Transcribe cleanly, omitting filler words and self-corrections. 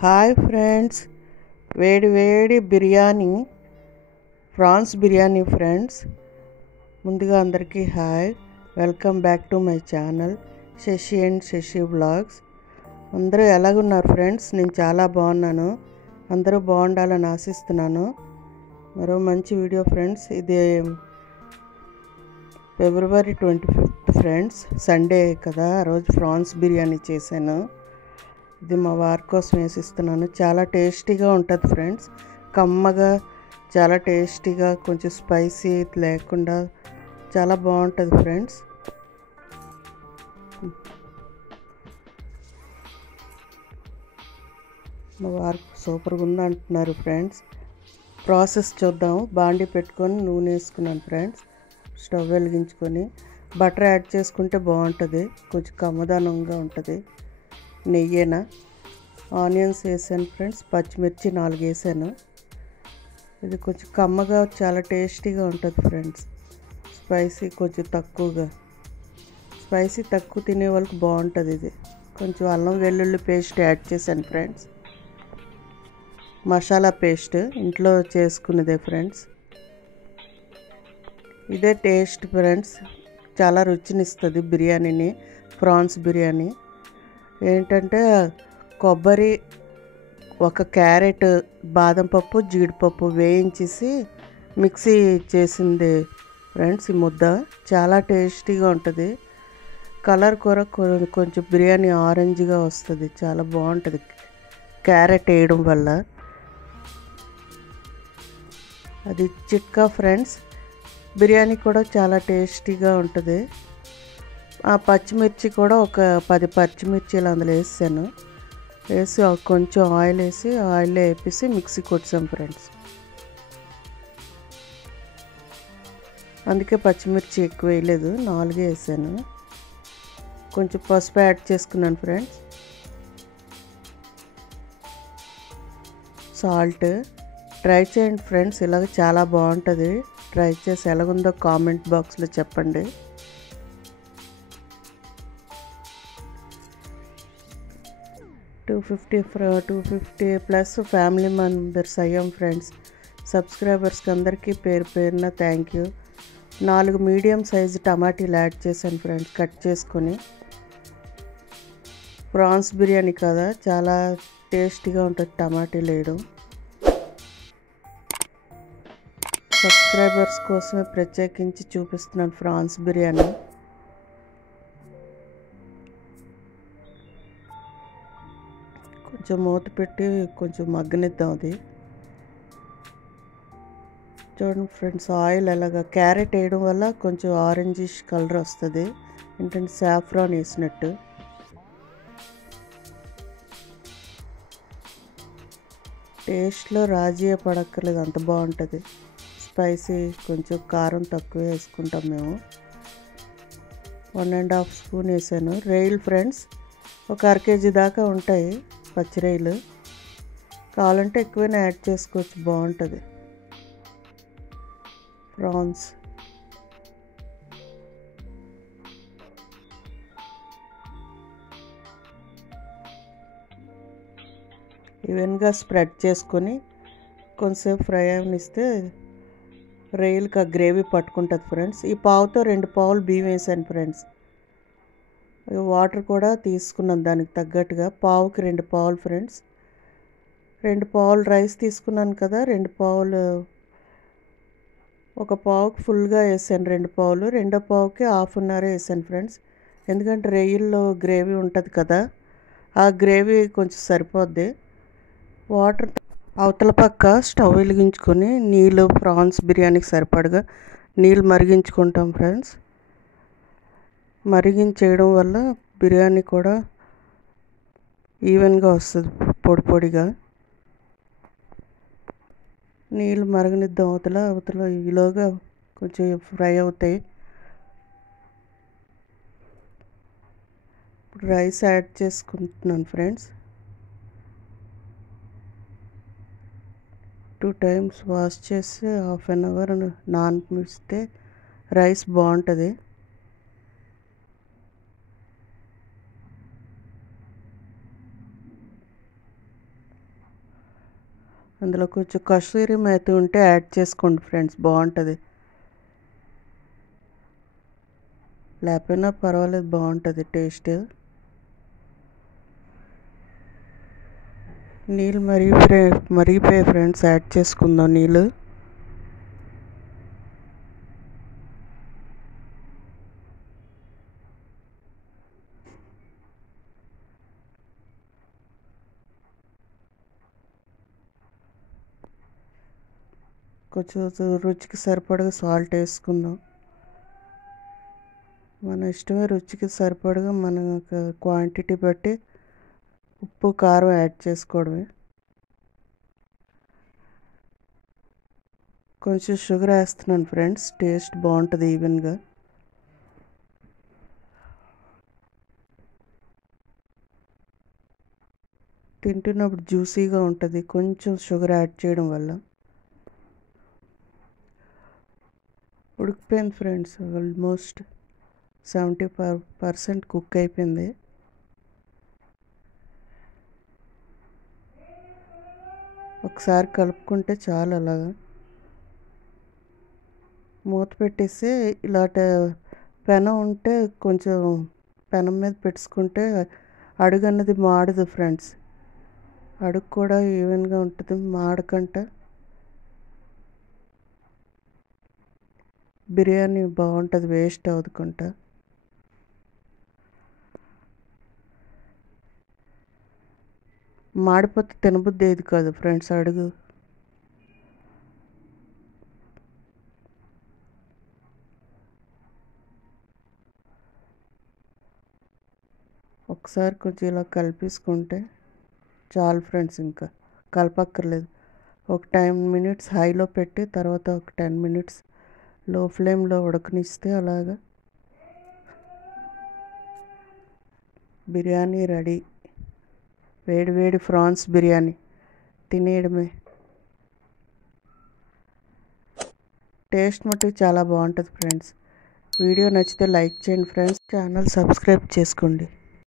Hi friends, వేడి వేడి biryani, prawns biryani friends. ముందుగా అందరికీ hi, welcome back to my channel Shashi and Shashi vlogs. అందరూ ఎలాగున్నారు ఫ్రెండ్స్? నేను చాలా బాగున్నాను. అందరూ బాగుండాలని ఆశిస్తున్నాను. మరో మంచి వీడియో ఫ్రెండ్స్. ఇది February 25th ఫ్రెండ్స్, సండే కదా. ఆ రోజు ప్రాన్స్ బిర్యానీ చేశాను. ఇది మా వారి కోసం వేసిస్తున్నాను. చాలా టేస్టీగా ఉంటుంది ఫ్రెండ్స్. కమ్మగా, చాలా టేస్టీగా, కొంచెం స్పైసీ లేకుండా చాలా బాగుంటుంది ఫ్రెండ్స్. మా వారు సూపర్గా ఉంది అంటున్నారు ఫ్రెండ్స్. ప్రాసెస్ చూద్దాం. బాండి పెట్టుకొని నూనె వేసుకున్నాను ఫ్రెండ్స్. స్టవ్ వెలిగించుకొని బటర్ యాడ్ చేసుకుంటే బాగుంటుంది, కొంచెం కమ్మదనంగా ఉంటుంది. నెయ్యేనా, ఆనియన్స్ వేసాను ఫ్రెండ్స్. పచ్చిమిర్చి 4 వేసాను. ఇది కొంచెం కమ్మగా చాలా టేస్టీగా ఉంటుంది ఫ్రెండ్స్. స్పైసీ కొంచెం తక్కువగా, స్పైసీ తక్కువ తినే వాళ్ళకి బాగుంటుంది. ఇది కొంచెం అల్లం వెల్లుల్లి పేస్ట్ యాడ్ చేశాను ఫ్రెండ్స్. మసాలా పేస్ట్ ఇంట్లో చేసుకున్నదే ఫ్రెండ్స్. ఇదే టేస్ట్ ఫ్రెండ్స్, చాలా రుచినిస్తుంది బిర్యానీని. ప్రాన్స్ బిర్యానీ ఏంటంటే కొబ్బరి, ఒక క్యారెట్, బాదం పప్పు, జీడిపప్పు వేయించేసి మిక్సీ చేసింది ఫ్రెండ్స్. ఈ ముద్ద చాలా టేస్టీగా ఉంటుంది. కలర్ కూర కొంచెం బిర్యానీ ఆరెంజ్గా వస్తుంది, చాలా బాగుంటుంది క్యారెట్ వేయడం వల్ల. అది చిట్కా ఫ్రెండ్స్. బిర్యానీ కూడా చాలా టేస్టీగా ఉంటుంది. ఆ పచ్చిమిర్చి కూడా ఒక 10 పచ్చిమిర్చీలు అందులో వేసాను. వేసి కొంచెం ఆయిల్ వేసి ఆయిల్లో వేపేసి మిక్సీ కొట్టాం ఫ్రెండ్స్. అందుకే పచ్చిమిర్చి ఎక్కువ వేయలేదు, 4 వేసాను. కొంచెం పసుపు యాడ్ చేసుకున్నాను ఫ్రెండ్స్. సాల్ట్. ట్రై చేయండి ఫ్రెండ్స్, ఇలాగ చాలా బాగుంటుంది. ట్రై చేసి ఎలాగుందో కామెంట్ బాక్స్లో చెప్పండి. $250 ఫ్యామిలీ మెంబర్స్ అయ్యాం ఫ్రెండ్స్. సబ్స్క్రైబర్స్కి అందరికీ పేరు పేరున థ్యాంక్ యూ. 4 మీడియం సైజు టమాటీలు యాడ్ చేశాను ఫ్రెండ్స్, కట్ చేసుకొని. ప్రాన్స్ బిర్యానీ కదా, చాలా టేస్టీగా ఉంటుంది టమాటీలు వేయడం. సబ్స్క్రైబర్స్ కోసమే ప్రత్యేకించి చూపిస్తున్నాను ప్రాన్స్ బిర్యానీ. కొంచెం మూత పెట్టి కొంచెం మగ్గనిద్దాం అది. చూడండి ఫ్రెండ్స్, ఆయిల్ అలాగా క్యారెట్ వేయడం వల్ల కొంచెం ఆరెంజిష్ కలర్ వస్తుంది. ఏంటంటే సాఫ్రాన్ వేసినట్టు. టేస్ట్లో రాజీ పడక్కర్లేదు, అంత బాగుంటుంది. స్పైసీ కొంచెం కారం తక్కువ వేసుకుంటాం మేము. 1.5 స్పూన్ వేసాను. రొయ్యలు ఫ్రెండ్స్ ఒక 1/2 కేజీ దాకా ఉంటాయి పచ్చి రొయ్యలు. కావాలంటే ఎక్కువైనా యాడ్ చేసుకోవచ్చు, బాగుంటుంది. ప్రాన్స్ ఈవెన్గా స్ప్రెడ్ చేసుకొని కొంచెంసేపు ఫ్రై అవనిస్తే రొయ్యలకి ఆ గ్రేవీ పట్టుకుంటుంది ఫ్రెండ్స్. ఈ పావుతో 2 పావులు బియ్యం వేసాను ఫ్రెండ్స్. వాటర్ కూడా తీసుకున్నాను దానికి తగ్గట్టుగా. పావుకి 2 పావులు ఫ్రెండ్స్. 2 పావులు రైస్ తీసుకున్నాను కదా, 2 పావులు, ఒక పావుకి ఫుల్గా వేసాను 2 పావులు, రెండో పావుకి ½ వేసాను ఫ్రెండ్స్. ఎందుకంటే రొయ్యల్లో గ్రేవీ ఉంటుంది కదా, ఆ గ్రేవీ కొంచెం సరిపోద్ది. వాటర్ అవతల పక్క స్టవ్ వెలిగించుకొని నీళ్ళు, ప్రాన్స్ బిర్యానీకి సరిపడగా నీళ్ళు మరిగించుకుంటాం ఫ్రెండ్స్. మరిగించేయడం వల్ల బిర్యానీ కూడా ఈవెన్గా వస్తుంది, పొడి పొడిగా. నీళ్ళు మరగనిద్దాం. అవతల ఈలోగా కొంచెం ఫ్రై అవుతాయి. ఇప్పుడు రైస్ యాడ్ చేసుకుంటున్నాను ఫ్రెండ్స్. 2 టైమ్స్ వాష్ చేసి 1/2 అవర్ నానబెడితే రైస్ బాగుంటుంది. అందులో కొంచెం కస్తూరి మేతి ఉంటే యాడ్ చేసుకోండి ఫ్రెండ్స్, బాగుంటుంది. లేకపోయినా పర్వాలేదు, బాగుంటుంది టేస్ట్. నీళ్ళు మరిగిపోయి ఫ్రెండ్స్, యాడ్ చేసుకుందాం నీళ్ళు. కొంచెం రుచికి సరిపడగా సాల్ట్ వేసుకుందాం. మన ఇష్టమే, రుచికి సరిపడగా మన క్వాంటిటీ బట్టి ఉప్పు కారం యాడ్ చేసుకోవడమే. కొంచెం షుగర్ వేస్తున్నాను ఫ్రెండ్స్, టేస్ట్ బాగుంటుంది ఈవెన్గా. తింటున్నప్పుడు జ్యూసీగా ఉంటుంది కొంచెం షుగర్ యాడ్ చేయడం వల్ల. ఉడికిపోయింది ఫ్రెండ్స్, ఆల్మోస్ట్ 70% కుక్ అయిపోయింది. ఒకసారి కలుపుకుంటే చాలు. అలాగా మూత పెట్టేసి ఇలాంటి పెనం ఉంటే కొంచెం పెనం మీద పెట్టుకుంటే అడుగు అన్నది మాడదు ఫ్రెండ్స్. అడుగు కూడా ఈవెన్గా ఉంటుంది, మాడకంట. బిర్యానీ బాగుంటుంది, వేస్ట్ అవ్వదుకుంటా. మాడిపోతే తినబుద్ధి ఏది కాదు ఫ్రెండ్స్ అడుగు. ఒకసారి కొంచెం ఇలా కలిపేసుకుంటే చాలు ఫ్రెండ్స్, ఇంకా కలపక్కర్లేదు. ఒక 10 మినిట్స్ హైలో పెట్టి తర్వాత ఒక 10 మినిట్స్ లో ఫ్లేమ్లో ఉడకనిస్తే అలాగా బిర్యానీ రెడీ. వేడి వేడి ప్రాన్స్ బిర్యానీ తినేయడమే. టేస్ట్ మట్టుకు చాలా బాగుంటుంది ఫ్రెండ్స్. వీడియో నచ్చితే లైక్ చేయండి ఫ్రెండ్స్, ఛానల్ సబ్స్క్రైబ్ చేసుకోండి.